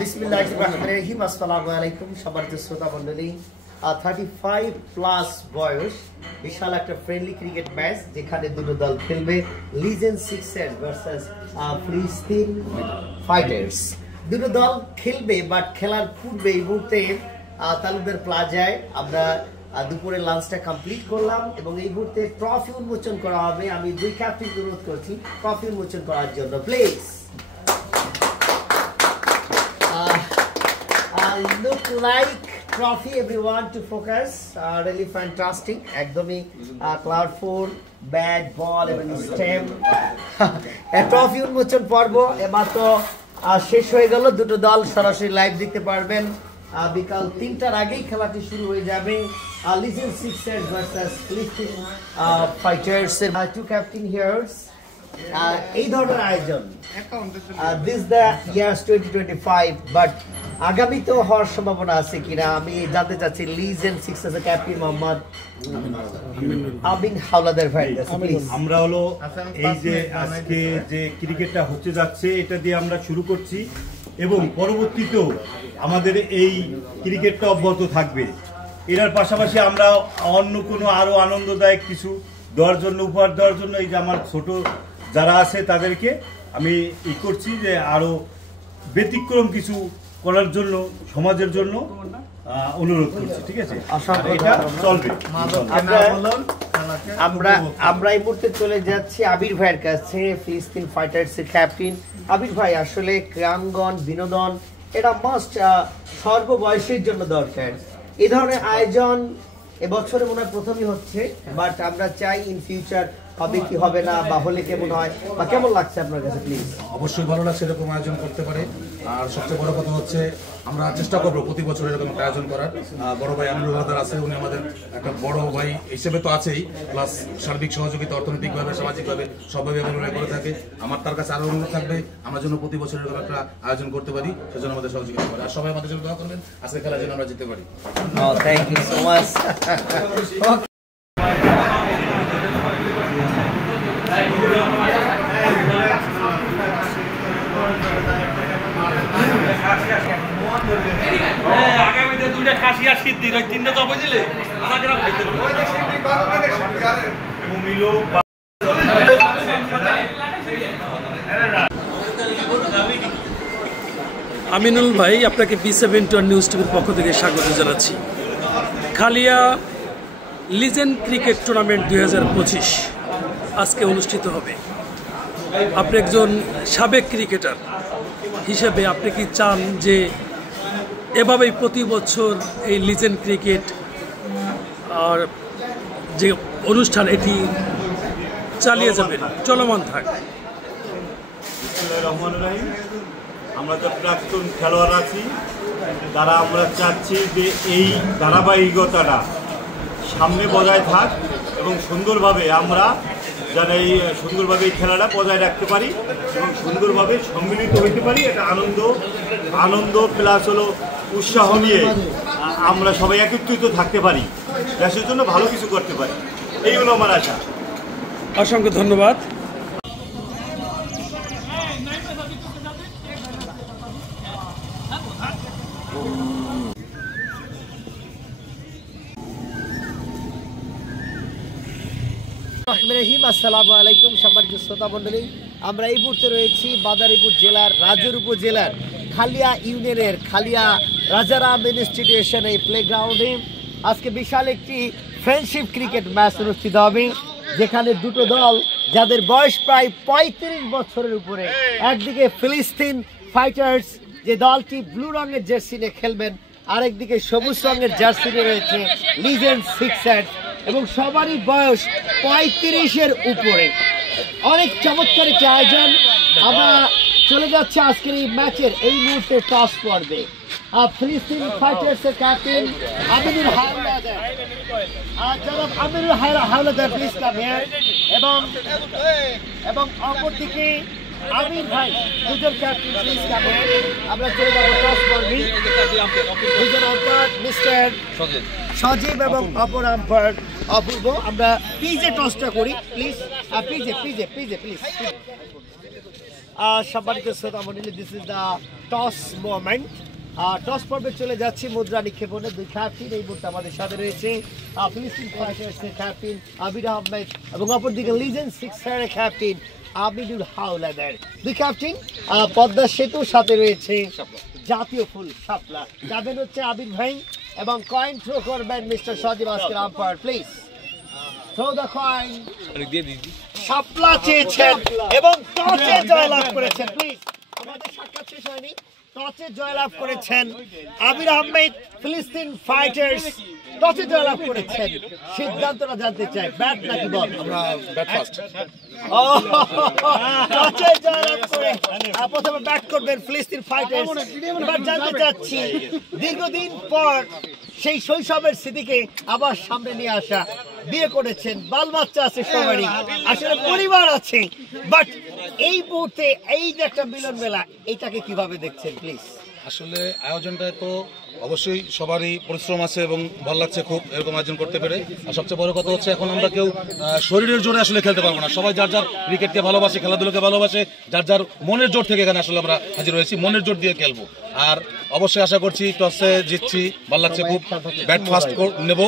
বিসমিল্লাহিররহমানিররহিম। আসসালামু আলাইকুম সম্মানিত শ্রোতা মণ্ডলী। 35 প্লাস বয়স বিশাল একটা ফ্রেন্ডলি ক্রিকেট ম্যাচ যেখানে দুটো দল খেলবে, লিজেন্ড সিক্সার্স ভার্সেস ফিলিস্তিন ফাইটার্স। দুটো দল খেলবে, বাট খেলার পূর্বে এই মুহূর্তে তালুকদার প্লাজায় আমরা দুপুরে লাঞ্চটা কমপ্লিট করলাম এবং এই মুহূর্তে ট্রফি উন্মোচন করা হবে। আমি দুই ক্যাপ্টেনকে অনুরোধ করছি ট্রফি উন্মোচন করার জন্য, please. Look like trophy, everyone to focus. Really fantastic. একদমই cloud 4 bat ball এবং স্টেম ট্রফি উন্মোচন পর্ব এমাত্র শেষ হয়ে গেল। দুটো দল সরাসরি লাইভ দেখতে পারবেন। বিকাল 3টার আগেই খেলাটি শুরু হয়ে যাবে। লিজেন্ড সিক্সার্স ভার্সেস ফিলিস্তিন ফাইটার্স এর টু ক্যাপ্টেন হিয়ার্স। এই ধরনের আয়োজন দিস দ্য ইয়ার্স 2025, বাট আগামীতেও হওয়ার সম্ভাবনা আছে কিনা আমি জানতে চাচ্ছি। লিজেন্ড সিক্সার্সের ক্যাপ্টেন মোহাম্মদ আমিন হাওলাদার ভাই, আমরা হলো এই যে আজকে যে ক্রিকেটটা হতে যাচ্ছে এটা দিয়ে আমরা শুরু করছি এবং পরবর্তীতেও আমাদের এই ক্রিকেটটা অব্যাহত থাকবে। এর পাশাপাশি আমরা অন্য কোনো আরো আনন্দদায়ক কিছু দেওয়ার জন্য, উপহার দেওয়ার জন্য এই যে আমার ছোট যারা আছে তাদেরকে আমি করছি যে আরো ব্যতিক্রম কিছু করার জন্য সমাজের জন্য অনুরোধ করছি। ঠিক আছে, এটা চলবে। আমরা এই মুহূর্তে চলে যাচ্ছি আবির ভাইয়ের কাছে, ফিলিস্তিন ফাইটার্স এর ক্যাপ্টেন। আবির ভাই, আসলে ক্রীড়াঙ্গন বিনোদন এটা মাস্ট সর্ববয়সের জন্য দরকার। এই ধরনের আয়োজন এবছরে মনে হয় প্রথমই হচ্ছে, বাট আমরা চাই ইন ফিউচার হবে কি হবে না, বা হলে কেমন হয়, বা কেমন লাগছে আপনার কাছে প্লিজ? অবশ্যই ভালো লাগছে এরকম আয়োজন করতে পারে। আর সবচেয়ে বড় কথা হচ্ছে আমরা চেষ্টা করবো প্রতি বছর এরকম একটা আয়োজন করার। বড় ভাই আমিনুল হায়দার আছে, উনি আমাদের একটা বড় ভাই হিসেবে তো আছেই, প্লাস সার্বিক সহযোগিতা অর্থনৈতিকভাবে সামাজিকভাবে সবভাবে আমাদের করে থাকে। আমার তার কাছে আরো অনুরোধ থাকবে আমরা যেন প্রতি বছর এরকম একটা আয়োজন করতে পারি, সেজন্য আমাদের সহযোগিতা করে। আর সবাই আমাদের জন্য দোয়া করবেন আজকে খেলার জন্য আমরা জিততে পারি। Thank you so much. আগামীতে দুইটা খাসি আর সিদ্ধি ওই তিনটা জব দিলে আমাকে আমিনুল ভাই, আপনাকে B7 নিউজ টিভির পক্ষ থেকে স্বাগত জানাচ্ছি। খালিয়া লিজেন্ড ক্রিকেট টুর্নামেন্ট 2025 আজকে অনুষ্ঠিত হবে। আপনি একজন সাবেক ক্রিকেটার হিসেবে আপনি কি চান যে এভাবেই প্রতি বছর এই লিজেন্ড ক্রিকেট আর যে অনুষ্ঠান এটি চালিয়ে যাবেন, চলমান থাক? আমরা তো প্রাক্তন খেলোয়াড় আছি, তারা আমরা চাচ্ছি যে এই ধারাবাহিকতাটা সামনে বজায় থাক এবং সুন্দরভাবে আমরা যারা এই সুন্দরভাবে এই খেলাটা বজায় রাখতে পারি এবং সুন্দরভাবে সম্মিলিত হইতে পারি। এটা আনন্দ প্লাস হলো উৎসাহ নিয়ে আমরা সবাই একত্রিত থাকতে পারি, দেশের জন্য ভালো কিছু করতে পারি, এই হলো আমার আশা। অসংখ্য ধন্যবাদ। আসসালামু আলাইকুম সম্মানিত শ্রোতা মণ্ডলী। আমরা এই মুহূর্তে রয়েছি বাদারীপুর জেলার রাজুর উপজেলার খালিয়া ইউনিয়নের খালিয়া রাজারাম ইনস্টিটিউশন এই প্লেগ্রাউন্ডে আজকে বিশাল একটি ফ্রেন্ডশিপ ক্রিকেট ম্যাচ অনুষ্ঠিত হবে, যেখানে দুটো দল যাদের বয়স প্রায় 35 বছরের উপরে। একদিকে ফিলিস্তিন ফাইটার্স, যে দলটি ব্লু রঙের জার্সি নিয়ে খেলবেন, আরেকদিকে সবুজ রঙের জার্সি নিয়ে রয়েছে লিজেন্ড সিক্সার্স, এবং সবারই বয়স 35-এর উপরে। অনেক চমৎকার একটি আয়োজন। আমরা চলে যাচ্ছে আজকের এই ম্যাচের এই মুহূর্তে টস পর্বে। ফিলিস্তিন ফাইটার্স এর ক্যাপ্টেন আমিনুল হাওলাদার, জনাব Aminul Howlader please come here, এবং অপরদিকে আমির ভাই, দুজন ক্যাপ্টেন প্লিজ কাম হিয়ার। আমরা চলে যাবো টস পর্বে। দুজন আম্পায়ার মিস্টার সজীব এবং অপর আম্পায়ার অপূর্ব। আমরা পিজে টসটা করি প্লিজ, পিজে প্লিজ। সম্মানিত শ্রোতা মণ্ডলী, this is the toss moment. Toss পর্বে চলে যাচ্ছি মুদ্রা নিক্ষেপণের দুই ক্যাপ্টেন। এই মুহূর্তে আমাদের সাথে রয়েছে ফিলিস্তিন ফাইটার্সের ক্যাপ্টেন আবির আহমেদ এবং অপরদিকে লিজেন্ড সিক্সারের ক্যাপ্টেন আমিনুল হাওলাদার। দুই ক্যাপ্টেন পদ্মা সেতুর সাথে রয়েছে জাতীয় ফুল শাপলা। যাবেন হচ্ছে আবির ভাই এবং কয়েন থ্রো করবেন মিস্টার সজীব আজকের umpire. Please throw the coin. Shapla চেয়েছেন এবং টসে জয়লাভ করেছেন। প্লিজ, আমাদের সাক্ষাৎ শেষ হয়নি। টসে জয়লাভ করেছেন আবির আহমেদ, ফিলিস্তিন ফাইটার্স টসে জয়লাভ করেছেন। সিদ্ধান্তটা জানতে চাই, ব্যাট নাকি বল? আমরা ব্যাট ফার্স্ট। টসে জয়লাভ করে প্রথমে ব্যাট করবেন ফিলিস্তিন ফাইটার্স। এবার জানতে চাচ্ছি, দীর্ঘদিন পর সেই শৈশবের স্মৃতিকে আবার সামনে নিয়ে আসা, বিয়ে করেছেন, বাল বাচ্চা আছে, সবারই আসলে পরিবার আছে, বাট এই মুহূর্তে এই যে একটা মিলন মেলা, এটাকে কিভাবে দেখছেন প্লিজ? আসলে আয়োজনটায় তো অবশ্যই সবারই পরিশ্রম আছে এবং ভালো লাগছে খুব এরকম আয়োজন করতে পেরে। আর সবচেয়ে বড় কথা হচ্ছে, এখন আমরা কেউ শরীরের জোরে আসলে খেলতে পারবো না। সবাই যার যার ক্রিকেটকে ভালোবাসে, খেলাধুলাকে ভালোবাসে, যার যার মনের জোর থেকে এখানে আসলে আমরা হাজির হয়েছি, মনের জোর দিয়ে খেলবো। আর অবশ্যই আশা করছি টসে জিতছি, ভালো লাগছে খুব। ব্যাট ফার্স্ট নেব।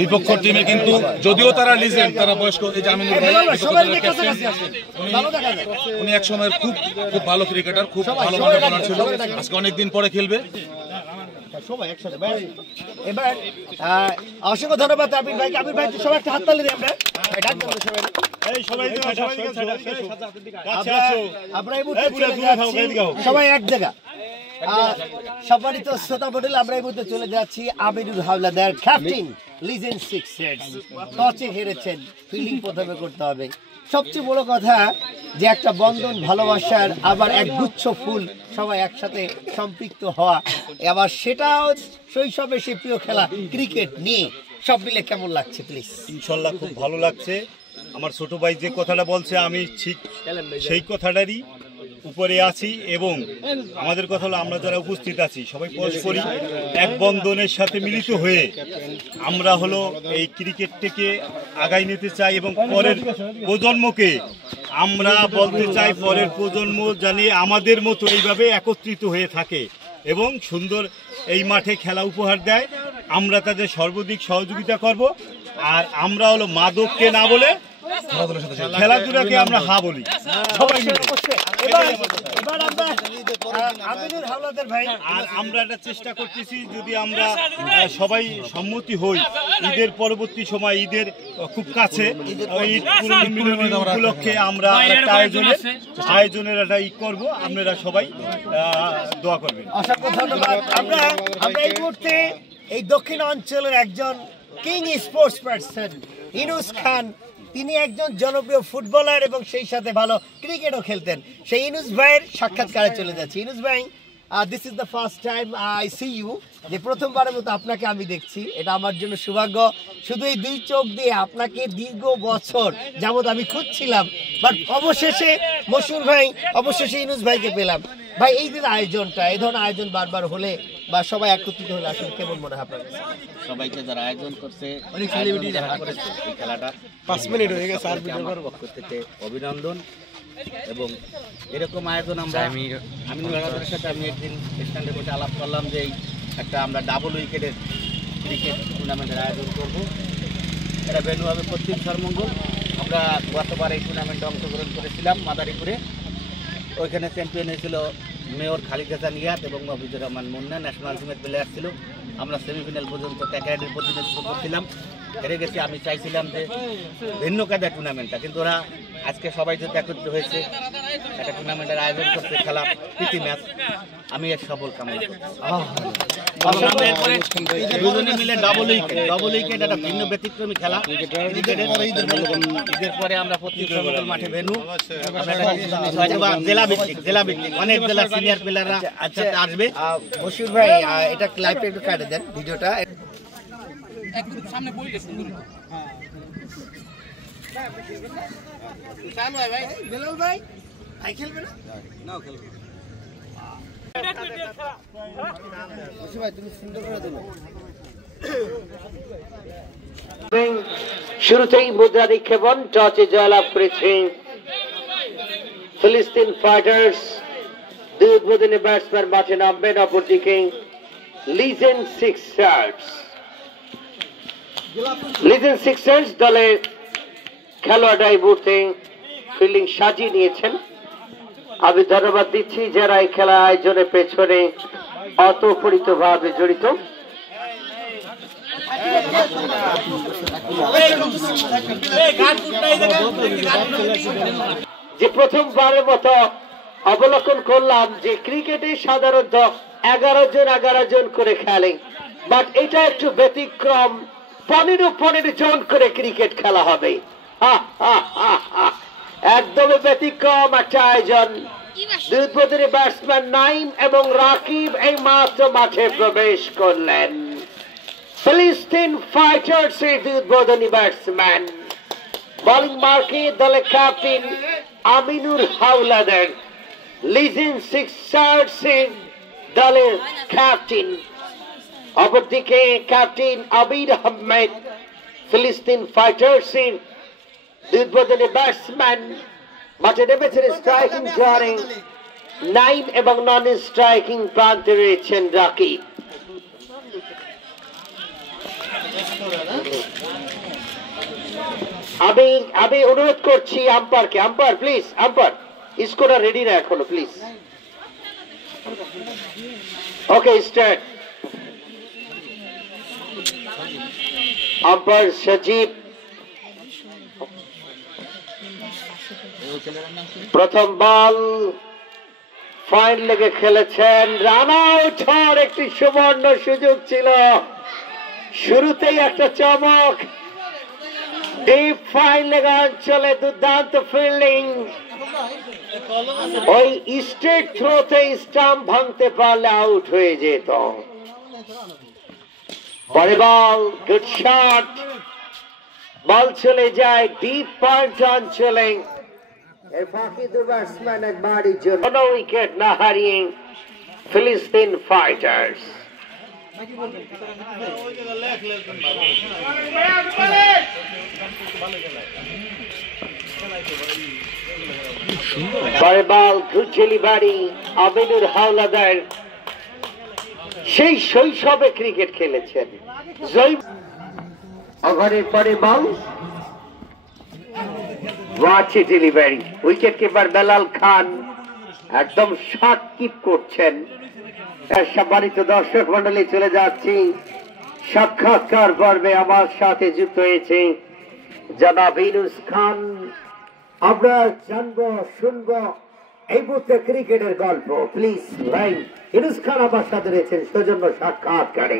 বিপক্ষ টিমে কিন্তু যদিও তারা লিজেন্ড, তারা বয়স্ক, এই যে আমিনুল ভাই, উনি এক সময়ের খুব খুব ভালো ক্রিকেটার, খুব ভালো মানের বোলার ছিল, আজকে অনেকদিন পরে খেলবে। এবার অসংখ্য ধন্যবাদ আবির ভাইকে। আবির ভাই সবাই একটা হাততালি দিই আমরা। সবাই এক জায়গা। সম্মানিত শ্রোতা মণ্ডলী, আমরা এই মুহূর্তে চলে যাচ্ছি Aminul Howlader, captain legend sixers. টসে হেরেছেন, ফিল্ডিং প্রথমে করতে হবে। সবচেয়ে বড় কথা যে একটা বন্ধন, ভালোবাসার, আবার এক গুচ্ছ ফুল সবাই একসাথে সম্পৃক্ত হওয়া, আবার সেটাও শৈশবে সে প্রিয় খেলা ক্রিকেট নিয়ে, সব মিলে কেমন লাগছে প্লিজ? ইনশাল্লাহ খুব ভালো লাগছে। আমার ছোট ভাই যে কথাটা বলছে, আমি ঠিক সেই কথাটারই উপরে আছি। এবং আমাদের কথা হলো, আমরা যারা উপস্থিত আছি সবাই পরস্পরই এক বন্ধনের সাথে মিলিত হয়ে আমরা হলো এই ক্রিকেটটাকে আগাই নিতে চাই এবং পরের প্রজন্মকে আমরা বলতে চাই, পরের প্রজন্ম জানি আমাদের মতো এইভাবে একত্রিত হয়ে থাকে এবং সুন্দর এই মাঠে খেলা উপহার দেয়। আমরা তাদের সর্বাধিক সহযোগিতা করব। আর আমরা হলো মাদককে না বলে খেলাধুলাকে আমরা হা বলি সবাই মিলে। আর আমরা একটা চেষ্টা করতেছি, যদি আমরা সবাই সম্মতি হই, ঈদের পরবর্তী সময়, ঈদের খুব কাছে, ঈদ উপলক্ষে আমরা একটা আয়োজনের একটা ই করবো। আপনারা সবাই দোয়া করবেন। অসংখ্য ধন্যবাদ। আমরা এই মুহূর্তে এই দক্ষিণ অঞ্চলের একজন কিং স্পোর্টস পার্সন ইনুস খান, তিনি একজন জনপ্রিয় ফুটবলার এবং সেই সাথে ভালো ক্রিকেটও খেলতেন। সেই ইনুস ভাইয়ের সাক্ষাৎকারে চলে যাচ্ছে। ইনুস ভাই, this is the first time I see you, যে প্রথমবারের মতো আপনাকে আমি দেখছি, এটা আমার জন্য সৌভাগ্য। শুধু এই দুই চোখ দিয়ে আপনাকে দীর্ঘ বছর যাবৎ আমি খুঁজছিলাম, বাট অবশেষে মশহুর ভাই, অবশেষে ইনুস ভাইকে পেলাম। ভাই, এই যে আয়োজনটা, এই ধরনের আয়োজন বারবার হলে বা সবাই একত্রিত হলে আসলে কেমন মনে হয় আপনার কাছে? সবাইকে যারা আয়োজন করছে, অনেক সেলিব্রিটি যারা করেছে এই খেলাটা, 5 মিনিট হয়ে গেছে, আর আমার পক্ষ থেকে অভিনন্দন। এবং এরকম আয়োজন আমরা আমিনুল হাওলাদারের সাথে আমি একদিন স্ট্যান্ডে বসে আলাপ করলাম যে একটা আমরা ডাবল উইকেটের ক্রিকেট টুর্নামেন্টের আয়োজন করব। এটা ভেন্যু হবে পশ্চিম সরমঙ্গল। আমরা গতবার এই টুর্নামেন্টে অংশগ্রহণ করেছিলাম মাদারীপুরে। ওইখানে চ্যাম্পিয়ন হয়েছিল মেয়র খালিদ হাসান ইয়াদ এবং মফিজুর রহমান মুন্না, ন্যাশনাল টিমের প্লেয়ার ছিল। আমরা সেমিফাইনাল পর্যন্ত ট্যাকারের প্রতিনিধিত্ব করছিলাম, হেরে গেছি। আমি চাইছিলাম যে ভিন্ন কায়দায় টুর্নামেন্টটা, কিন্তু ওরা আজকে সবাই যদি একত্রিত হয়েছে, একটা টুর্নামেন্টের আয়োজন করতে, খেলা প্রীতি ম্যাচ, আমি এর সফল কামনা করছি। দুজনে মিলে ডাবল উইকেট একটা ভিন্ন ব্যতিক্রমী খেলা। ঈদের পরে আমরা পশ্চিম সরমঙ্গল মাঠে ভেন্যু জেলা ভিত্তিক অনেক জেলা সিনিয়র প্লেয়াররা আসবে। মশহুর ভাই, এটা লাইভটা একটু কাটে দেন ভিডিওটা। সামনে বইলে সুন্দর। ভাই বেলাল ভাই খেলবে না? নাও খেলবে। ভাই তুমি সুন্দর করে দিলে। শুরুতেই মুদ্রা নিক্ষেপণ, টসে জয়লাভ করেছে ফিলিস্তিন ফাইটার্স দুই উদ্বোধনী ব্যাটসম্যান মাঠে নামবেন, অপরদিকে লিজেন্ড সিক্সার্স দলের খেলোয়াড়রা এই মুহূর্তে ফিল্ডিং সাজিয়ে নিয়েছেন। আমি ধন্যবাদ দিচ্ছি যারা এই খেলা আয়োজনের পেছনে অতঃপরিতভাবে জড়িত। যে প্রথমবারের মতো অবলোকন করলাম যে ক্রিকেটে সাধারণত 11 জন করে খেলে, বাট এটা একটু ব্যতিক্রম, 15 জন করে ক্রিকেট খেলা হবে। একদমই ব্যতিক্রম একটা আয়োজন। দুই উদ্বোধনী ব্যাটসম্যান নাইম এবং রাকিব এই মাত্র মাঠে প্রবেশ করলেন। ফিলিস্তিন ফাইটার্স এর দুই উদ্বোধনী ব্যাটসম্যান, বোলিং মার্কে দলের captain Aminur Howlader, legend sixers এর দলের ক্যাপ্টেন, অপরদিকে ক্যাপ্টেন আবির আহমেদ, ফিলিস্তিন ফাইটার্স এর দুই উদ্বোধনী ব্যাটসম্যান। মাঠে নেমেছেন স্ট্রাইকিং জোনে নাইম এবং নন স্ট্রাইকিং প্রান্তে রয়েছেন রাকিব। আমি অনুরোধ করছি আম্পায়ারকে, আম্পায়ার প্লিজ, আম্পায়ার স্কোরটা রেডি না এখনো, প্লিজ। Okay, start. আম্পায়ার সজীব, প্রথম বল ফাইন লেগে খেলেছেন, রান আউট হওয়ার একটি সুবর্ণ সুযোগ ছিল, শুরুতেই একটা চমক। ডিপ ফাইন লেগে অঞ্চলে দুর্দান্ত ফিল্ডিং, ওই স্ট্রেট থ্রোতে স্টাম্প ভাঙতে পারলে আউট হয়ে যেত। পরে বল, গুড শট, বল চলে যায় ডিপ পয়েন্ট অঞ্চলে। এর বাকি দু ব্যাটসম্যান এক বাড়ির জন্য কোনো উইকেট না হারিয়ে ফিলিস্তিন ফাইটার্স। পরে বল, ঘুরঝেলি বাড়ি আমিনুর হাওলাদার, সেই শৈশবে ক্রিকেট খেলেছেন। ওভারের পরে বল, ওয়াচে ডেলিভারি, উইকেট কিপার বেলাল খান একদম শর্ট কিপ করছেন। সম্মানিত দর্শক মন্ডলী, চলে যাচ্ছি সাক্ষাৎকার পর্বে। আমার সাথে যুক্ত হয়েছে জনাব ইউনুস খান। আমরা জানবো, শুনবো এই মুহূর্তে ক্রিকেটের গল্প। প্লিজ লাইন, ইউনুস খান আমার সাথে রয়েছেন সৌজন্য সাক্ষাৎকারে।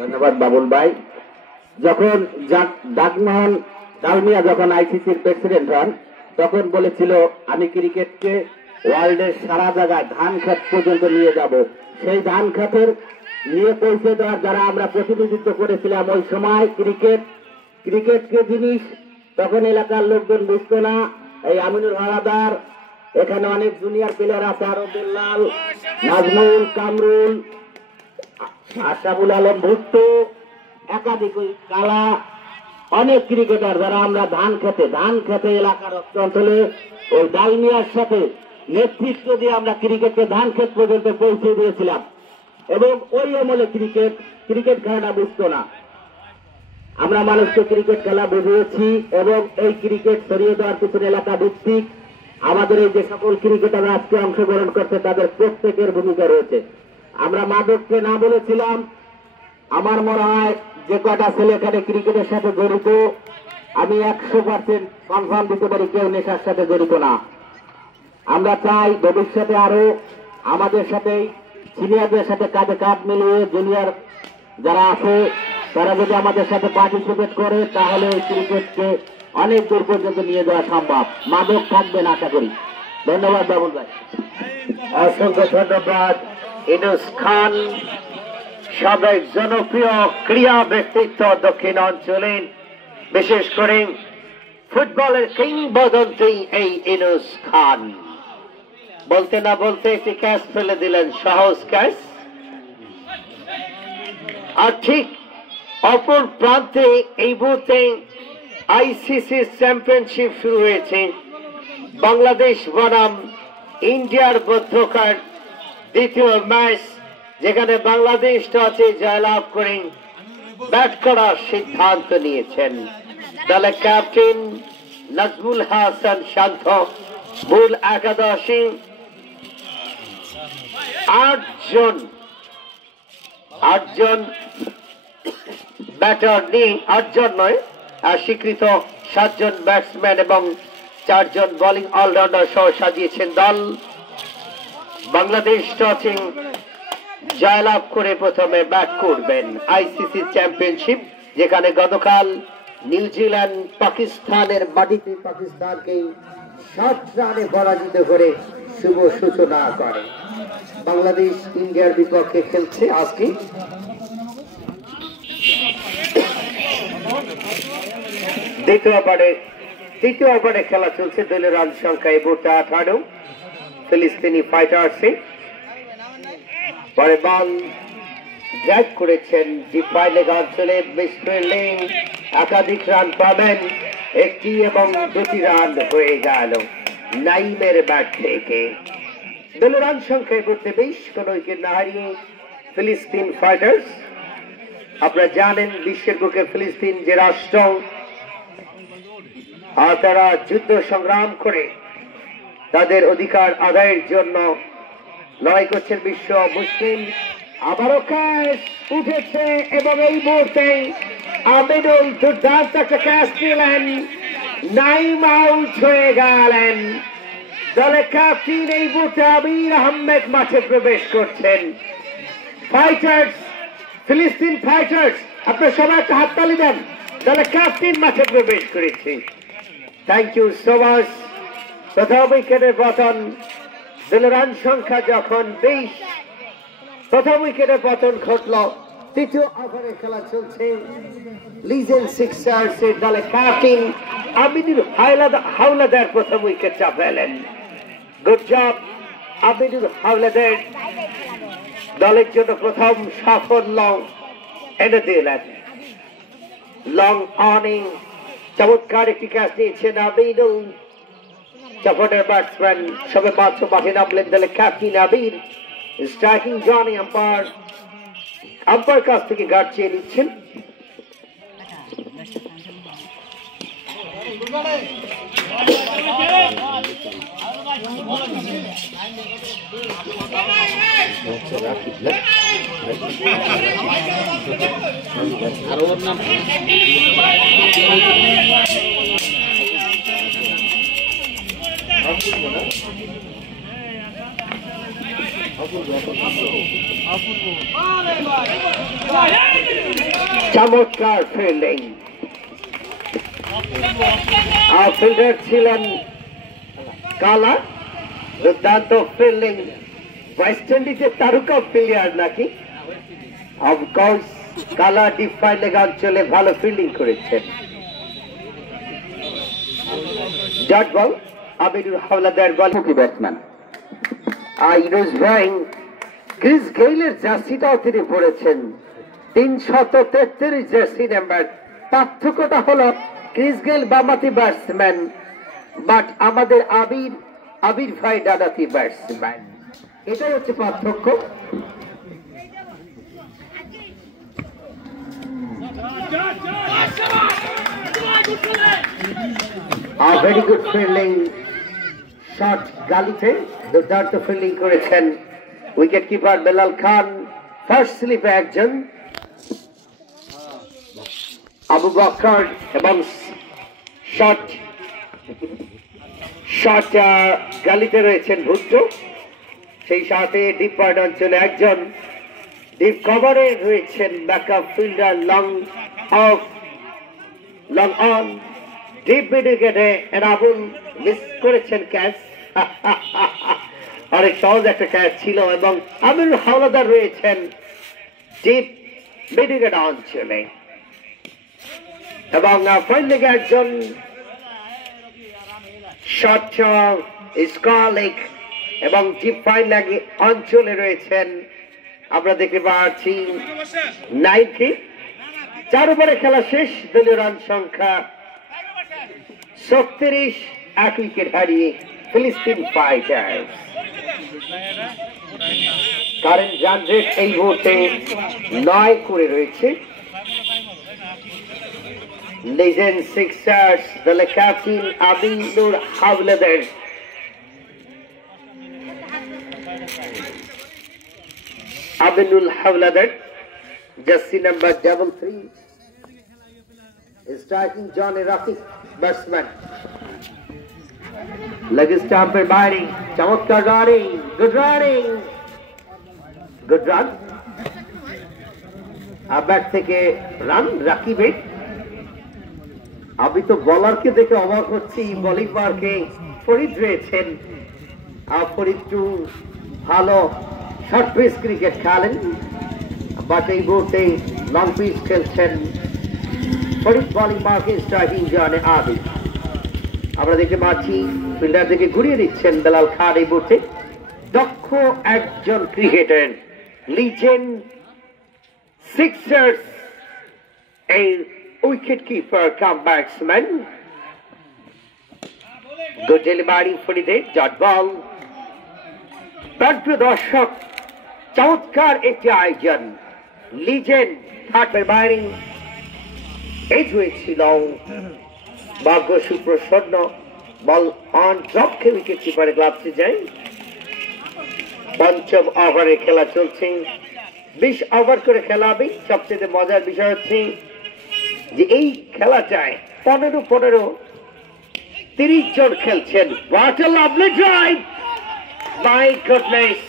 ধন্যবাদ বাবুল ভাই। যখন ডাকমোহন ডালমিয়া যখন আইসিসির প্রেসিডেন্ট হন, তখন বলেছিল আমি ক্রিকেটকে ওয়ার্ল্ডের সারা জায়গায় ধান খেত পর্যন্ত নিয়ে যাব। সেই ধান খেতের নিয়ে পৌঁছে দেওয়ার যারা আমরা প্রতিনিধিত্ব করেছিলাম ওই সময় ক্রিকেটকে জিনিস তখন এলাকার লোকজন বুঝতো না। এই আমিনুল হাওলাদার, এখানে অনেক জুনিয়র প্লেয়ার আছে, আরো বিল্লাল, নাজমুল, কামরুল, আশরাফুল আলম ভুট্টো, একাধিক কালা, অনেক ক্রিকেটার যারা আমরা ধান খেতে এলাকার অঞ্চলে ওই ডালমিয়ার সাথে নেতৃত্ব দিয়ে আমরা ক্রিকেটকে ধান ক্ষেত পর্যন্ত পৌঁছে দিয়েছিলাম। এবং ওই আমলে ক্রিকেট খেলাটা বুঝতো না, আমরা মানুষকে ক্রিকেট খেলা বুঝিয়েছি। এবং এই ক্রিকেট ছড়িয়ে দেওয়ার পিছনে এলাকা ভিত্তিক আমাদের এই যে সকল ক্রিকেটাররা আজকে অংশগ্রহণ করছে তাদের প্রত্যেকের ভূমিকা রয়েছে। আমরা মাদককে না বলেছিলাম, আমার মনে হয় যে কটা ছেলে এখানে ক্রিকেটের সাথে জড়িত, আমি 100% কনফার্ম দিতে পারি কেউ নেশার সাথে জড়িত না। আমরা চাই ভবিষ্যতে আরো আমাদের সাথে সিনিয়রদের সাথে কাঁধে কাঁধ মিলিয়ে জুনিয়র যারা আছে তারা যদি আমাদের সাথে পার্টিসিপেট করে তাহলে ক্রিকেটকে অনেক দূর পর্যন্ত নিয়ে যাওয়া সম্ভব। মাদক থাকবে না আশা করি। ধন্যবাদ বাবুল ভাই। অসংখ্য ধন্যবাদ ইউনুস খান, সাবেক জনপ্রিয় ক্রীড়া ব্যক্তিত্ব দক্ষিণ অঞ্চলের, বিশেষ করে ফুটবলের কিংবদন্তি এই ইউনুস খান। বলতে না বলতে একটি ক্যাচ ফেলে দিলেন, সহজ ক্যাচ। আর ঠিক অপর প্রান্তে এই মুহূর্তে আইসিসি চ্যাম্পিয়নশিপ শুরু হয়েছে। বাংলাদেশ বনাম ইন্ডিয়ার মধ্যকার দ্বিতীয় ম্যাচ, যেখানে বাংলাদেশ টসে জয়লাভ করে ব্যাট করার সিদ্ধান্ত নিয়েছেন। দলের ক্যাপ্টেন নাজমুল হাসান শান্ত, মূল একাদশে 8জন ব্যাটার নিয়ে, 8জন নয়, স্বীকৃত 7 জন ব্যাটসম্যান এবং 4 জন বোলিং অলরাউন্ডার সহ সাজিয়েছেন দল। বাংলাদেশ টসে জয়লাভ করে প্রথমে ব্যাট করবেন। আইসিসি চ্যাম্পিয়নশিপ, যেখানে গতকাল নিউজিল্যান্ড পাকিস্তানের মাটিতে পাকিস্তানকে 60 রানে পরাজিত করে শুভ সূচনা করে। বাংলাদেশ ইন্ডিয়ার বিপক্ষে খেলছে আজকে। তৃতীয় ওভারে খেলা চলছে। দলের রান সংখ্যা এই মুহূর্তে 18। ফিলিস্তিনি ফাইটার্সে পরে বল ড্রাইভ করেছেন ডিফাই লেগ অঞ্চলে। ফিল্ডিং, একাধিক রান পাবেন, 1টি এবং 2টি রান হয়ে গেল নাইমের ব্যাট থেকে। দলের রান সংখ্যায় করতে বেশ কোনো উইকেট না হারিয়ে ফিলিস্তিন ফাইটার্স। আপনারা জানেন বিশ্বের বুকে ফিলিস্তিন যে রাষ্ট্র, আর তারা যুদ্ধ সংগ্রাম করে তাদের অধিকার আদায়ের জন্য লড়াই করছেন বিশ্ব মুসলিম। আবারও ক্যাচ উঠেছে এবং এই মুহূর্তে আমিনুল দুর্দান্ত একটা ক্যাচ নিলেন, নাইম আউট হয়ে গেলেন। দলের ক্যাপ্টেন এই মুহূর্তে আমির আহমেদ মাঠে প্রবেশ করছেন। ফাইটার্স, ফিলিস্তিন ফাইটার্স, আপনার সবাই একটা হাততালি দেন। দলের ক্যাপ্টেন মাঠে প্রবেশ করেছে। Thank you so much. প্রথম উইকেটের পতন। দলের রান সংখ্যা যখন 20, প্রথম উইকেটের পতন ঘটল। তৃতীয় ওভারে খেলা চলছে। লিজেন্ড সিক্সার্স এর দলের ক্যাপ্টেন আমিনুল হাওলাদার প্রথম উইকেট চাপালেন। গুড জব আমিনুল হাওলাদার, দলের জন্য প্রথম সাফল্য এনে দিলেন। লং অনিং, চমৎকার একটি ক্যাচ নিয়েছেন আমিনুল। চপটের ব্যাটসম্যান সবে মাত্র মাঠে নামলেন দলের ক্যাপ্টেন আবির। স্ট্রাইকিং জনি আম্পায়ার কাছ থেকে গার্ড চেয়ে নিচ্ছেন। আর ওর নাম চমৎকার ফিল্ডিং। ফিল্ডার ছিলেন কালা, দুর্দান্ত ফিল্ডিং। ওয়েস্ট ইন্ডিজের তারকা প্লেয়ার নাকি? অফকোর্স কালা ডিফাই লেগ অঞ্চলে ভালো ফিল্ডিং করেছেন। ডট বল আমিনুল হাওলাদার বল ব্যাটসম্যান। ইউনুস ভাই ক্রিস গেইলের জার্সিটাও তিনি পড়েছেন, 333 জার্সি নাম্বার। পার্থক্যটা হলো ক্রিস গেইল বামাতি ব্যাটসম্যান, বাট আমাদের আবির ভাই ডানাতি ব্যাটসম্যান। এটাই হচ্ছে পার্থক্য। ভেরি গুড ফিল্ডিং শট গালিতে, দুর্দান্ত ফিল্ডিং করেছেন উইকেট কিপার বেলাল খান। ফার্স্ট স্লিপে একজন আবু বকর এবং শট গালিতে রয়েছেন ভুট্টো। সেই সাথে ডিপ পার্ট অঞ্চলে একজন, ডিপ কভারে রয়েছেন backup fielder long on. Deep মিডউইকেটে এনাবুল মিস করেছেন ক্যাচ। অনেক সহজ একটা ক্যাচ ছিল এবং আমিনুল হাওলাদার রয়েছেন ডিপ মিডউইকেট অঞ্চলে এবং ফাইনালি একজন শট স্কলিক এবং ডিপ ফাইন অঞ্চলে রয়েছেন। আমরা দেখতে পাচ্ছি 90। 4 ওভারে খেলা শেষ। দলীয় রান সংখ্যা 36, 1 উইকেট হারিয়ে ফিলিস্তিন ফাইটার্স। কারেন্ট রান রেট এই মুহূর্তে 9 করে রয়েছে। লিজেন্ড সিক্সার্স দলের captain Aminur Howlader. Aminul Howlader jersey number 33, striking জন রাফিক ব্যাটসম্যান। লেগ স্টাম্পের বাইরে চমৎকার running, good running, good run. Bat থেকে রান রাকিবের। আমি তো বলারকে দেখে অবাক হচ্ছি, বোলিং মার্কে ফরিদ রয়েছেন। ফরিদ টু ভালো শর্ট পিচ ক্রিকেট খেলেন, বাট এই মুহূর্তে লং পিচ খেলছেন। ফরিদ বোলিং মার্কে স্ট্রাইকিং জনে আদি। আমরা দেখতে পাচ্ছি ফিল্ডার থেকে ঘুরিয়ে দিচ্ছেন বেলাল খান। এই মুহূর্তে দক্ষ একজন ক্রিকেটার, লিজেন্ড সিক্সার্স এই wicket keeper cum batsman. Good delivery ফরিদের, ডট বল। দর্শক, চমৎকার একটি আয়োজন। লিজেন্ড থার্ড বাইরিং এজ হয়েছিল। ভাগ্য সুপ্রসন্ন, বল অন ড্রপ খেয়ে উইকেট কিপারে গ্লাভসে যায়। পঞ্চম ওভারে খেলা চলছে। 20 ওভার করে খেলা হবে। সবচেয়ে মজার বিষয় হচ্ছে যে এই খেলাটায় 15 30 জন খেলছেন। What a lovely drive, my goodness.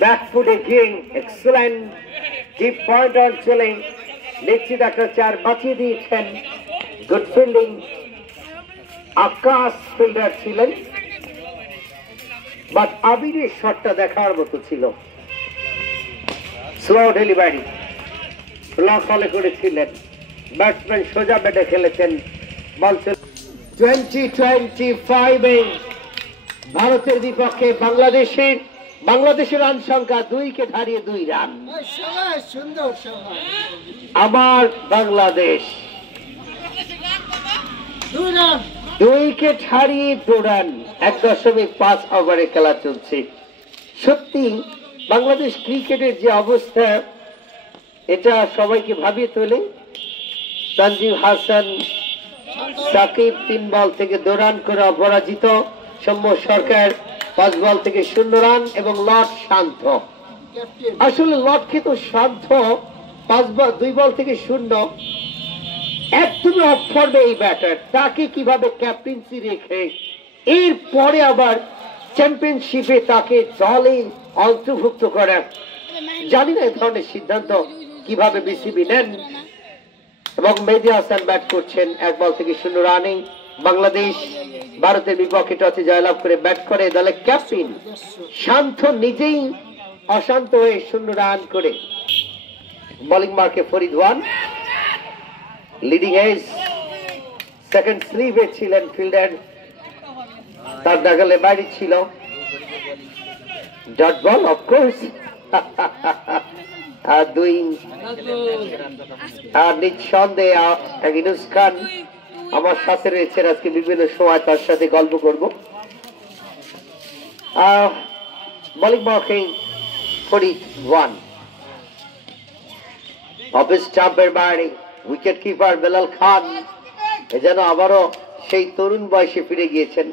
Back foot again, excellent deep point on চলে। নিশ্চিত একটা 4 বাঁচিয়ে দিয়েছেন। গুড ফিল্ডিং, আকাশ ফিল্ডার ছিলেন, বাট আবিরের শটটা দেখার মতো ছিল। স্লো ডেলিভারি, ব্লক ফলে করেছিলেন। ব্যাটসম্যান সোজা ব্যাটে খেলেছেন। বল 2025-এ ভারতের বিপক্ষে বাংলাদেশের রান সংখ্যা 2কে হারিয়ে 2 রান। আমার বাংলাদেশ 2 উইকেট হারিয়ে 2 রান। 1.5 ওভারে খেলা চলছে। সত্যি বাংলাদেশ ক্রিকেটের যে অবস্থা, এটা সবাইকে ভাবিয়ে তোলে। তানজিম হাসান, সাকিব 3 বল থেকে 2 রান করে অপরাজিত। সৌম্য সরকার 5 বল থেকে 0 রান এবং লর্ড শান্ত। আসলে লর্ডকে তো শান্ত 2 বল থেকে 0, একদমই অফ ফর্মে এই ব্যাটার। তাকে কিভাবে ক্যাপ্টেন্সি রেখে এরপরে আবার চ্যাম্পিয়নশিপে তাকে দলে অন্তর্ভুক্ত করা, জানি না এই ধরনের সিদ্ধান্ত কিভাবে বিসিবি নেন। এবং মেহেদী হাসান ব্যাট করছেন 1 বল থেকে 0 রানে। বাংলাদেশ ভারতের বিপক্ষে টসে জয়লাভ করে ব্যাট করে দলের ক্যাপ্টেন শান্ত নিজেই অশান্ত হয়ে 0 রান করে। বোলিং মার্কে ফরিদ 1, লিডিং এজ। সেকেন্ড স্লিভে ছিলেন ফিল্ডার, তার নাগালে বাইরে ছিল। Dot ball of course. আর 2 আর নিঃসন্দেহে ইউনুস খান আমার সাথে রয়েছেন। আজকে বিভিন্ন সময় তার সাথে গল্প করব। বোলিং মার্কে ফরিদ 1, অফিস স্টাম্পের বাইরে উইকেট কিপার বেলাল খান যেন আবারও সেই তরুণ বয়সে ফিরে গিয়েছেন।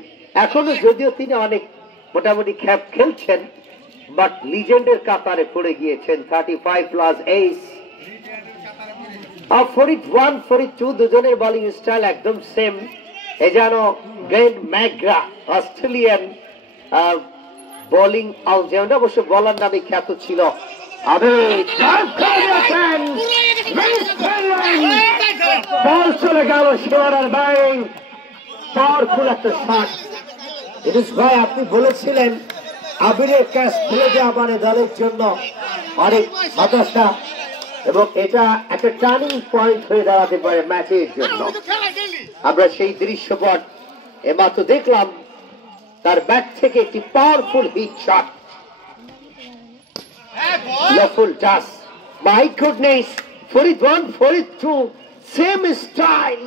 এখনো যদিও তিনি অনেক মোটামুটি খ্যাপ খেলছেন, বাট লিজেন্ডের কাতারে পড়ে গিয়েছেন। 35+ এজ। ফরিদ 1, ফরিদ 2 দুজনের বোলিং স্টাইল একদম সেম। এ যেন Glenn McGrath, Australian bowling allrounder, অবশ্য বলার নামে খ্যাত ছিল। বল চলে গেল সীমানার বাইরে। পাওয়ারফুল একটা শট। ইউনুস ভাই, আপনি বলেছিলেন আবিরের ক্যাচ খুলে দেওয়া মানে দলের জন্য অনেক হতাশা, এবং এটা একটা টার্নিং পয়েন্ট হয়ে দাঁড়াতে পারে ম্যাচের জন্য। আমরা সেই দৃশ্যপট এমাত্র দেখলাম। তার ব্যাট থেকে একটি পাওয়ারফুল হিট শট। লফুল touch, my goodness. Farid 1, Farid 2, same style.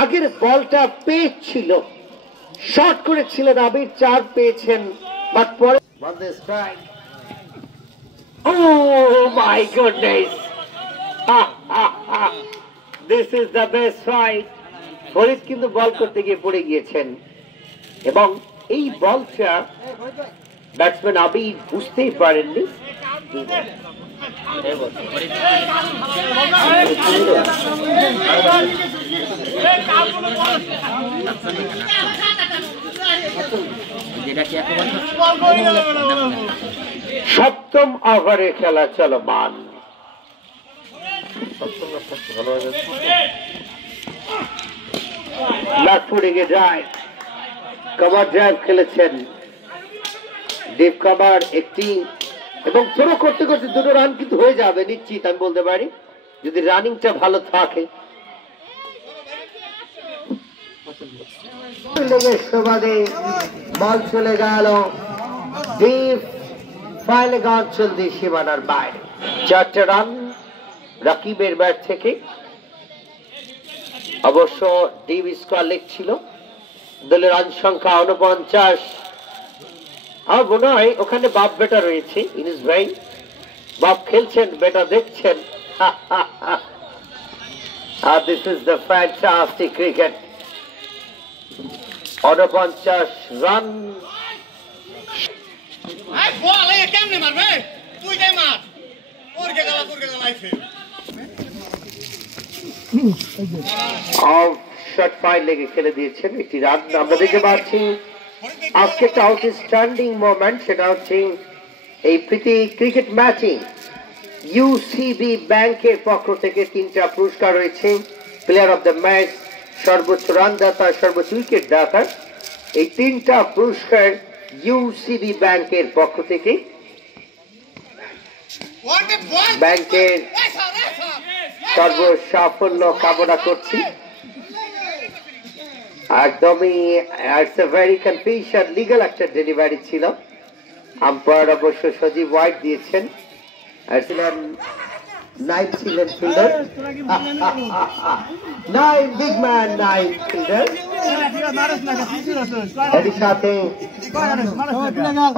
আগের বলটা পেস ছিল, শর্ট করেছিলেন আবির, 4 পেয়েছেন, বাট পরে oh my goodness, this is the best fight. Farid কিন্তু বল করতে গিয়ে পড়ে গিয়েছেন এবং এই বলটা ব্যাটসম্যান আবির বুঝতেই পারেননি। সপ্তম ওভারে খেলা চলমান। যায় কভার ড্রাইভ খেলেছেন, ডিপ কভার একটি, এবং থ্রো করতে করতে 2 রান কিন্তু হয়ে যাবে নিশ্চিত, আমি বলতে পারি, যদি রানিংটা ভালো থাকে। বল চলে গেল ডিপ ফাইলে অঞ্চল দিয়ে সীমানার বাইরে। 4টে রান রাকিবের ব্যাট থেকে। অবশ্য ডিপ স্কোয়ার লিখছিল, দলের রান সংখ্যা 49। আমার মনে হয় ওখানে বাপ বেটা রয়েছে, ইনিস ভাই বাপ খেলছেন, বেটা দেখছেন। This is the fantastic cricket. 49 run. Shot file লেগে খেলে দিয়েছেন, একটি রান আমরা দেখতে পাচ্ছি। আজকে একটা আউটস্ট্যান্ডিং মোমেন্ট, সেটা হচ্ছে এই প্রীতি ক্রিকেট ম্যাচিং ইউসিবি ব্যাংকের পক্ষ থেকে 3টা পুরস্কার রয়েছে। প্লেয়ার অফ দ্য ম্যাচ, সর্বোচ্চ রানদাতা, সর্বোচ্চ উইকেট দাতা, এই 3টা পুরস্কার ইউসিবি ব্যাংকের পক্ষ থেকে। ব্যাংকের সর্বসাফল্য কামনা করছি। একদমই it's a very confusion, legal একটা ডেলিভারি ছিল। আম্পায়ার অবশ্য সজীব হোয়াইট দিয়েছেন, ছিলেন নাইট, ছিলেন fielder, night big man, night fielder. এর সাথে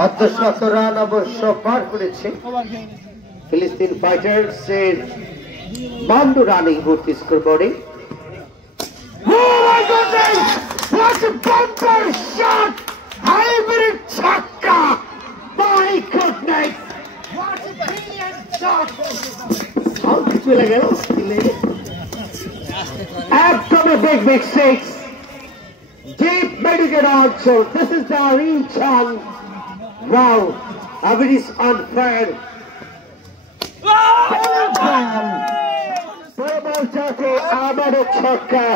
অর্ধশত রান অবশ্য পার করেছে ফিলিস্তিন ফাইটার্স এর 52 রানিং ভর্তি স্কোরবোর্ডে। Oh my goodness! What a bumper shot! Hybrid chakka! My goodness! What a brilliant shot! How did you like it? After a big six. Deep medical also. This is the reach on. Wow! Hybrid is unfair. আবারও ছক্কা,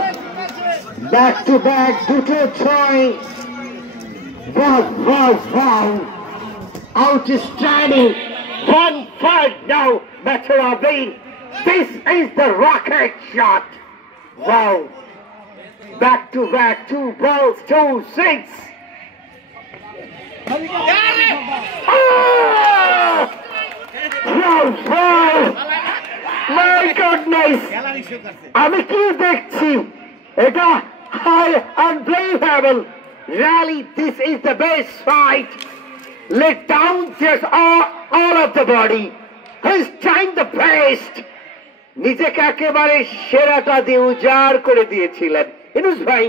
back to back, 2টো 6। Outstanding. 1-5 now, Mr. Abid. This is the rocket shot. Wow. Back to back, 2 balls, 2 6. My goodness! আমি কি দেখছি, এটা unbelievable. Really, this is the best fight. Let down just all of the body. He's trying the best. নিজেকে একেবারে সেরাটা দিয়ে উজাড় করে দিয়েছিলেন ইনুস ভাই।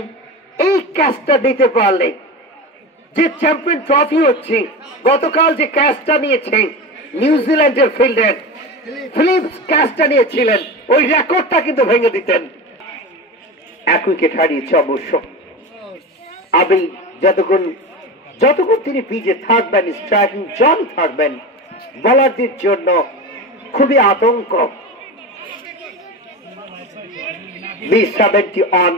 এই ক্যাচটা দিতে পারলে যে চ্যাম্পিয়ন ট্রফি হচ্ছে, গতকাল যে ক্যাচটা নিয়েছে নিউজিল্যান্ডের ফিল্ডার ফিলিপস, ক্যাচটা নিয়েছিলেন, ওই রেকর্ডটা কিন্তু ভেঙে দিতেন। 1 উইকেট হারিয়েছে অবশ্য আবিল। যতক্ষণ তিনি পিচে থাকবেন, স্ট্রাইকিং জন থাকবেন, বোলারদের জন্য খুবই আতঙ্ক। 70 অন,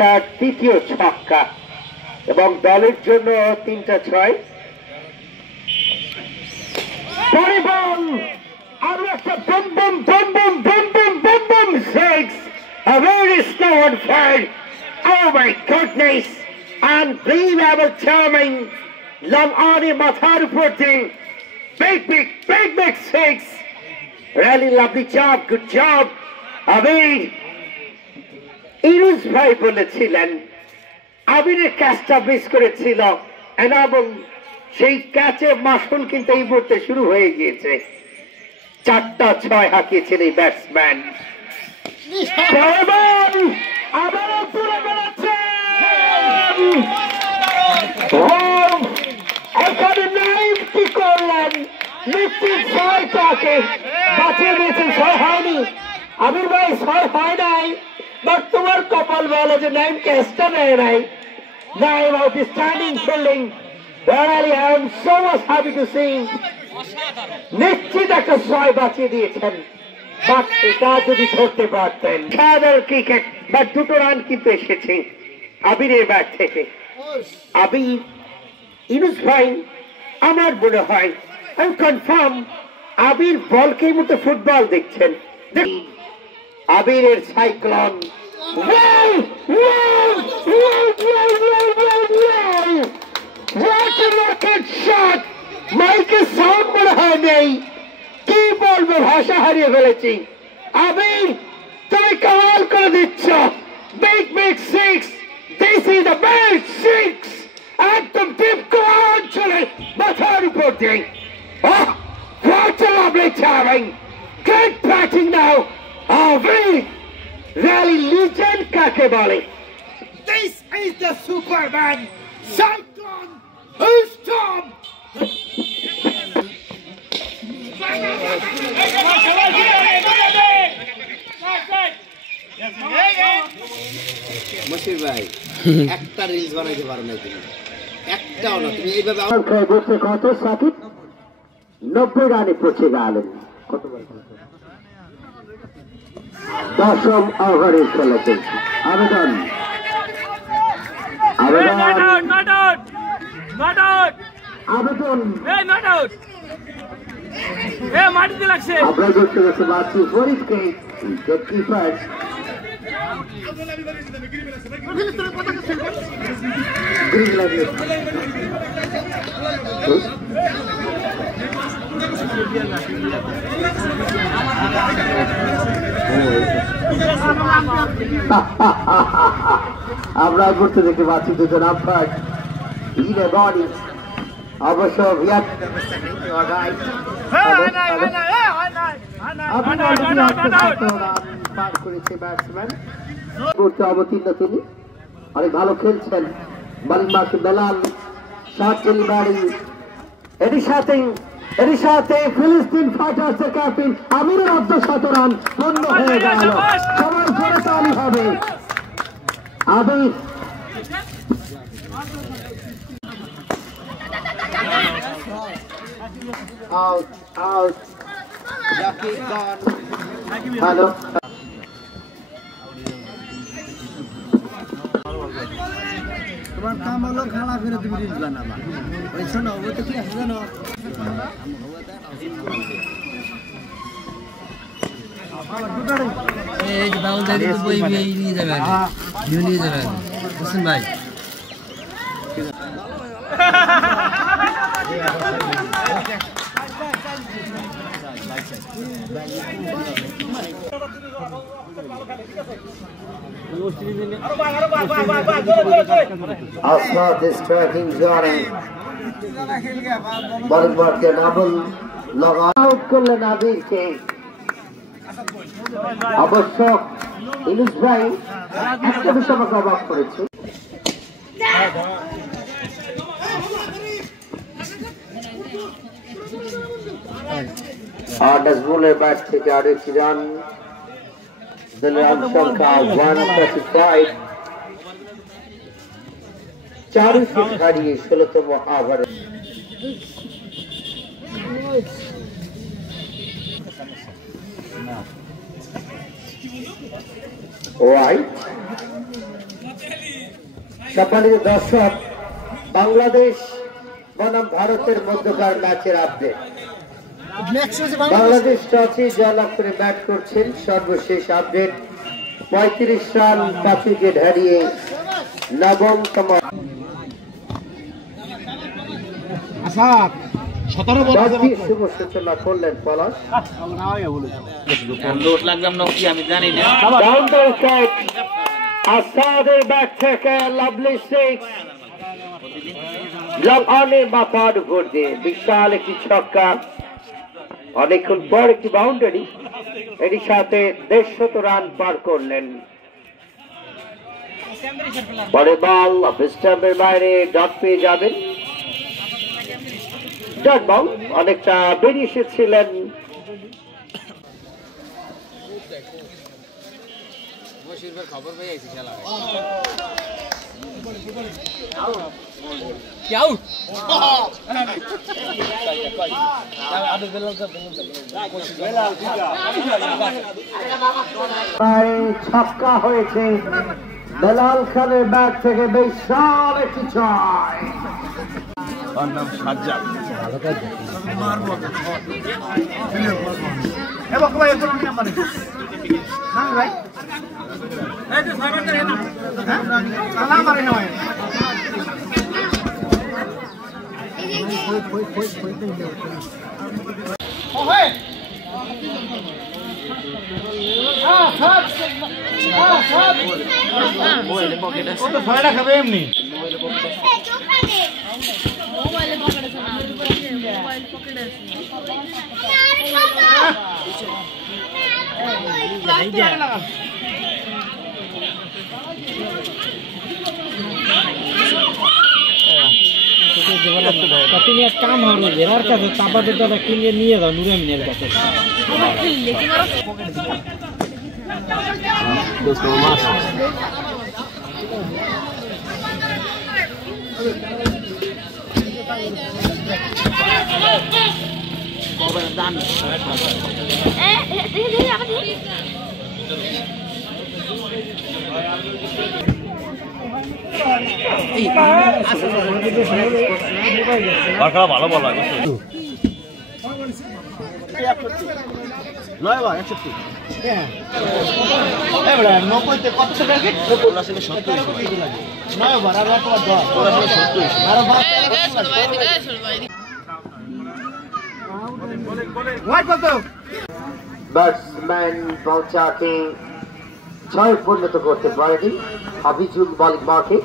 তার 3য় ছক্কা এবং দলের জন্য 3টা 6। Six. A very slow and third. Oh my goodness! Unbelievable timing. Long on in Mathar putting. Big 6. Really lovely job, good job. আবির ইরুজ ভাই বলেছিলেন আবিরের ক্যাচটা মিস করেছিল এবং সেই ক্যাচে মাসুল কিন্তু এই মুহূর্তে শুরু হয়ে গিয়েছে। 4টা 6 হাঁকিয়েছেন এই ব্যাটসম্যান। আবারও তুলে বেড়াচ্ছেন। এখানে নাইম কি করলেন? নিশ্চিত 6টাকে বাঁচিয়ে দিয়েছেন। 6 হয়নি আবির ভাই, 6 হয় নাই, বাট তোমার কপাল বলে যে নাইম ক্যাচটা নেয় নাই। Naim outstanding fielding, really I am so much happy to see। নিশ্চিত একটা 6 বাঁচিয়ে দিয়েছেন, বাট এটা যদি ধরতে পারতেন। খেলার ক্রিকেট, বাট 2টো রান কিন্তু এসেছে আবিরের ব্যাট থেকে। আবির ইউনুস ভাই আমার মনে হয় আমি কনফার্ম আবির বলকেই মতো ফুটবল দেখছেন। আবিরের সাইক্লোন, মাইকে সাউন্ড মনে হয় নেই, কি বলবো, ভাষা হারিয়ে ফেলেছি। আবির তুমি কামাল করে দিচ্ছ। Big big 6, this is the big 6, একদম টিপ করা অঞ্চলে মাথার উপর দিয়ে। What a lovely timing! Great batting now. Abiir really legend কাকে বলে? This is the Superman Cyclone who's Tom. Moshir ভাই একটা রিলস বানাইতে পারো না তুমি, একটাও না। তুমি এইভাবে বলছে কত সাকিব 90 রানে পৌঁছে গেলেন। দশম ওভারের খেলা চলছে। আবেদন মাটিতে লাগছে। আমরা দেখতে পাচ্ছি বাচ্চু ফরিদকে কিপার। আমরা ঘুরতে দেখতে পাচ্ছি দুজন আম্পায়ার বডি অবশ্য পার করেছে ব্যাটসম্যান। করতে অবতীর্ণ তিনি, অনেক ভালো খেলছেন। বালিং মার্ক বেলাল, শাহ বাড়ি, এর সাথে ফিলিস্তিন ফাইটার্সের ক্যাপ্টেন আমিরের 1/2 রান পূর্ণ হয়ে গেল। সবাই জোরে তালি হবে। আবির আউট আউট, হ্যালো তোমার কাম হলো খেলা করে তুমি রিলস বানাবা। ওই শোনো ও তো কি আছে জানো, এই যে বাউল দাদি তো বই নিয়ে যাবেন, নিয়ে যাবেন হোসেন ভাই। Asmat is tracking Johnny. Bowling mark ke double log out করলেন আবিরকে। অবশ্য ইউনুস ভাই একটা বিষয় আমাকে অবাক করেছে। নাজমুলের ব্যাট থেকে আরেকটি রান, রান সংখ্যা 135। 4 উইকেট হারিয়ে 16তম ওভারে ওয়াইড। সম্মানিত দর্শক, বাংলাদেশ বনাম ভারতের মধ্যকার ম্যাচের আপডেট। বাংলাদেশ টসে জয়লাভ করে ব্যাট করছেন। সর্বশেষ আপডেট 35 রান 5 উইকেট হারিয়ে নবমতম। শুভ সূচনা করলেন পলাশ। লোড লাগলাম না কি আমি জানি না। কাউন্টার শট আসাদের ব্যাট থেকে লাভলি সিক্স, লাভানের মাথার উপর দিয়ে বিশাল একটি ছক্কা, অনেকক্ষণ পর একটি বাউন্ডারি, এটির সাথে 150 রান পার করলেন। পরে বল স্টাম্পের বাইরে ডট পেয়ে যাবেন, ডট বল অনেকটা বেরিয়ে এসেছিলেন। খবর পেয়ে গেছি খেলা ছক্কা হয়েছে বেলাল খানের ব্যাট থেকে, বিশাল একটি ছয়। তুমি এক কাম হবে এর কাছে চাপাতে দাদা কিনে নিয়ে যাও নুরামিনের কাছে। ভালো বলা ব্যাটসম্যান পৌঁছাকে 6 পরিণত করতে পারেনি হাবিজুল মালিক মাকে।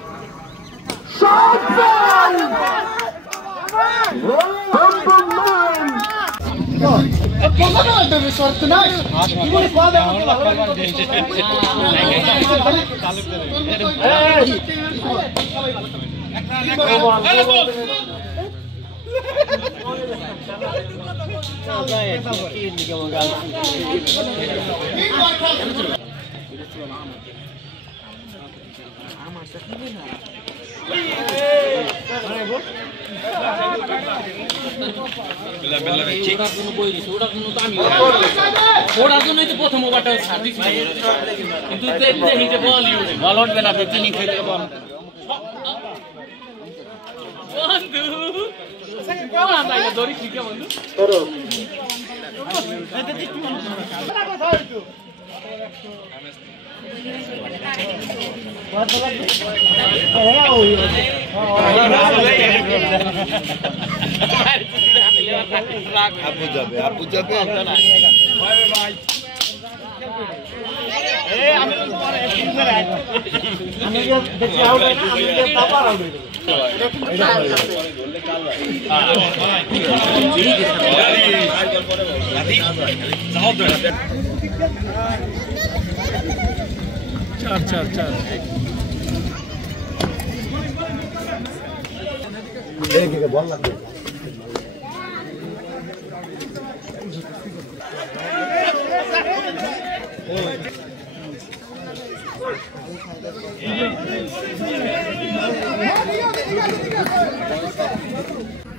ওরা জন্যই তো প্রথম ওভারটা ছাড় দিচ্ছিল, কিন্তু হিটে বল বল উঠবে না, তিনি খেলে বল বন্ধু দড়ি ঠিক বন্ধু। আপু যাবে চার চার চার বল লাগবে।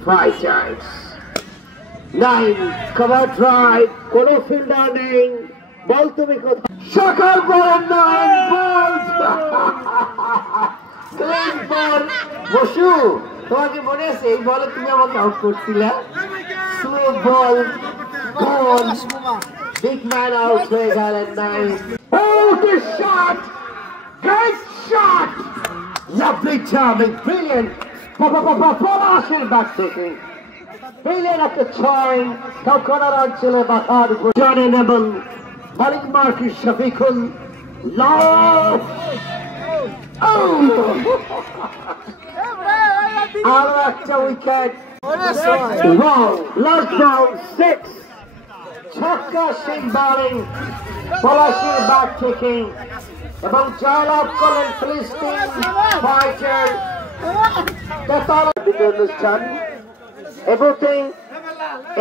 Fighters 9 cover drive, কোনো ফিল্ডার নেই, বল তুমি কোথায়? সকাল বল 9 বলস ক্লিন বল। বসু, তোমাকে মনে আছে এই বলে তুমি আমাকে আউট করছিলে? স্লো বল, বল, বিগ ম্যান আউট হয়ে গেলেন 9। Oh, the shot! Great shot! Lovely timing, brilliant. Polasher back taking. পেলেন একটা ছয় কখনার অঞ্চলে মাথার উপর জানেন এবং মালিক মার্কিস শফিকুল লাভ আরো একটা উইকেট লাস্ট বল 6 ছক্কা সিং বোলিং পলাশির ব্যাট থেকে এবং জয়লাভ করলেন ফিলিস্তিন ফাইটার অনুষ্ঠান এবং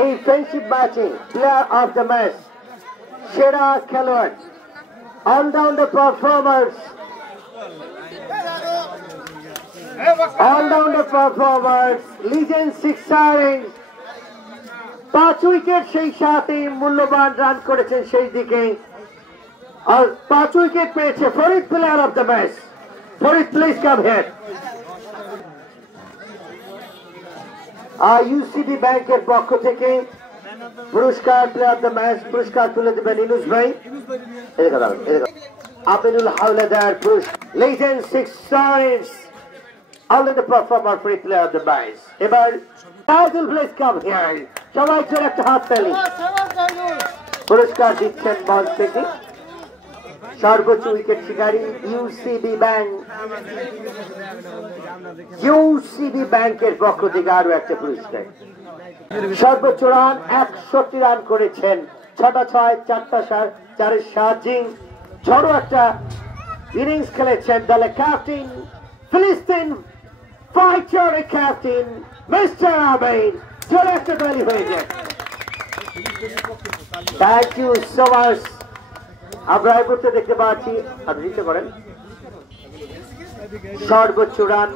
এই ফ্রেন্ডশিপ ম্যাচে প্লেয়ার অফ দ্য ম্যাচ সেরা খেলোয়াড় অলরাউন্ডার পারফরমার্স লিজেন্ড 5 উইকেট সেই সাথে মূল্যবান রান করেছেন সেই দিকে আর 5 উইকেট পেয়েছে Farid player of the match Farid please come here UCB ব্যাংকের পক্ষ থেকে পুরস্কার প্লেয়ার অফ দ্য ম্যাচ পুরস্কার তুলে দেবেন ইনুস ভাই Aminul Howlader legend 6 runs already performer for player of the match এবার তাজুল প্লিজ কাম হিয়ার সবাই জোরে একটা হাত তালি পুরস্কার দিচ্ছেন মঞ্চ থেকে সর্বোচ্চ উইকেট শিকারী ইউসিবি ব্যাংকের পক্ষ থেকে আরো একটা পুরস্কার সর্বোচ্চ রান 61 রান করেছেন 6টা 6 4টা 4 4 জিং ঝড়ো একটা ইনিংস খেলেছেন দলের ক্যাপ্টেন ফিলিস্তিন ফাইটার ক্যাপ্টেন মিস্টার আমিন চলে একটা তালি হয়ে যায় থ্যাংক ইউ সো মাচ আমরা এই মুহূর্তে দেখতে পাচ্ছি আপনি নিতে করেন সর্বোচ্চ রান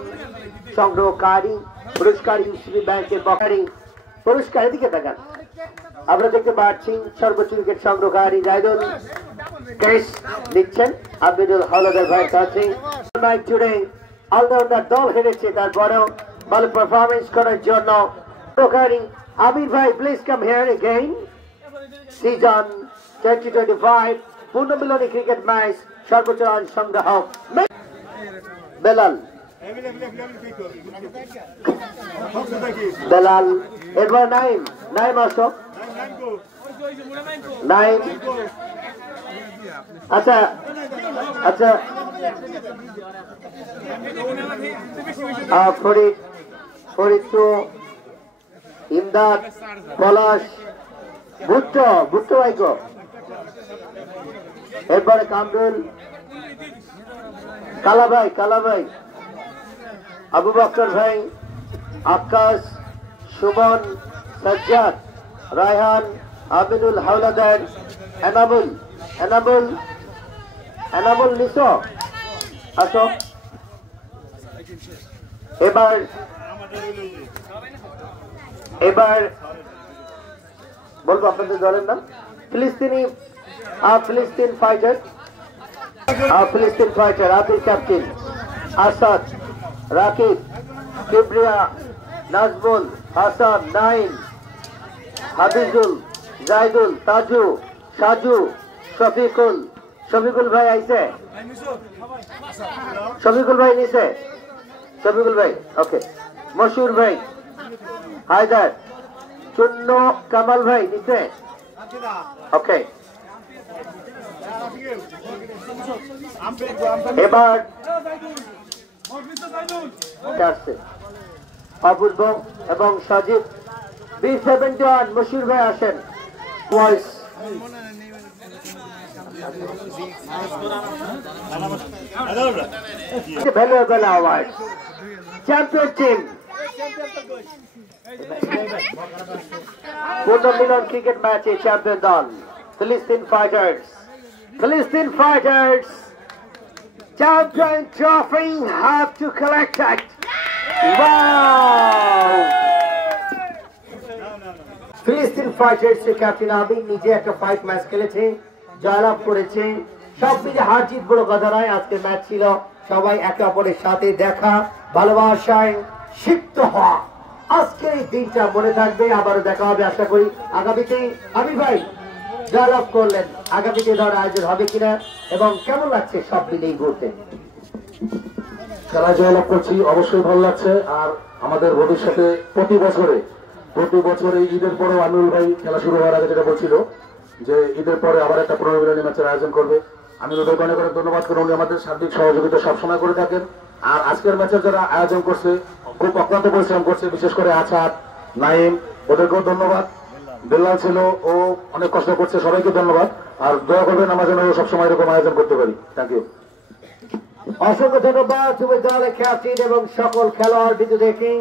সংগ্রহকারী পুরস্কার ইউসিবি ব্যাংকের বকারি পুরস্কার এদিকে দেখান আমরা দেখতে পাচ্ছি সর্বোচ্চ উইকেট সংগ্রহকারী জায়দুল কেস দিচ্ছেন আমিনুল হাওলাদার ভাই কাছে ম্যাচ জুড়ে অলরাউন্ডার দল হেরেছে তারপরেও ভালো পারফরমেন্স করার জন্য আমির ভাই please come here again season 2025 পূর্ণ মিলনী ক্রিকেট ম্যাচ সর্বোচ্চ রান সংগ্রাহক বেলাল এরপর নাইম আসো নাইম আচ্ছা আচ্ছা ফরিদ ইমদাদ পলাশ ভুট্টো ভাইগো এরপরে কামরুল কালাভাই আবু বকর ভাই আকাশ সুমন সাজ্জাদ রায়হান আমিনুল হাওলাদার এনামুল নিসো আসো এবার বলবো আপনাদের দলের নাম ফিলিস্তিন fighter appeal captain Asad Rakib Kibria Nazmul Hasan Naim Habijul Zaidul Taju Saju Shafiqul ভাই আইছে শফিকুল ভাই ওকে মশহুর ভাই হায়দার চূন্য কামাল ভাই নিচে ওকে এবার অপূর্ব এবং সজীব B71 মশহুর ভাই আসেন voice valuable award champion team পূর্ণ মিলন ক্রিকেট ম্যাচে চ্যাম্পিয়ন দল ফিলিস্তিন fighters champion trophy have to collect it. Wow! ফিলিস্তিন ফাইটার্স এর ক্যাপ্টেন আমিন নিজে একটা 5 ম্যাচ খেলেছে জয়লাভ করেছে সব মিলে হার জিত বড় কথা নয় আজকের ম্যাচ ছিল সবাই একে অপরের সাথে দেখা ভালোবাসায় সিক্ত হওয়া আজকের এই দিনটা মনে থাকবে আবারও দেখা হবে আশা করি আগামীতে আমি ভাই জয়লাভ করলেন আগামীতে ধর আয়োজন হবে কিনা এবং কেমন লাগছে সব মিলেই ঘুরতে খেলা জয়লাভ করছি অবশ্যই ভালো লাগছে আর আমাদের ভবিষ্যতে প্রতি বছরে প্রতি বছর এই ঈদের পরেও আমিরুল ভাই খেলা শুরু হওয়ার আগে যেটা বলছিল যে ঈদের পরে আবার একটা পুনর্মিলনী ম্যাচের আয়োজন করবে। আমিরুল ভাইকে অনেক অনেক ধন্যবাদ করে, উনি আমাদের সার্বিক সহযোগিতা সবসময় করে থাকেন। আর আজকের ম্যাচের যারা আয়োজন করছে খুব অক্লান্ত পরিশ্রম করছে, বিশেষ করে আছাদ, নাইম, ওদেরকেও ধন্যবাদ। বেল্লাল ছিল, ও অনেক কষ্ট করছে, সবাইকে ধন্যবাদ। আর দয়া করবেন আমার জন্য সবসময় এরকম আয়োজন করতে পারি। Thank you. অসংখ্য ধন্যবাদ তুমি দলের ক্যাপ্টেন এবং সকল খেলোয়াড় বিদ্যুৎ কিং।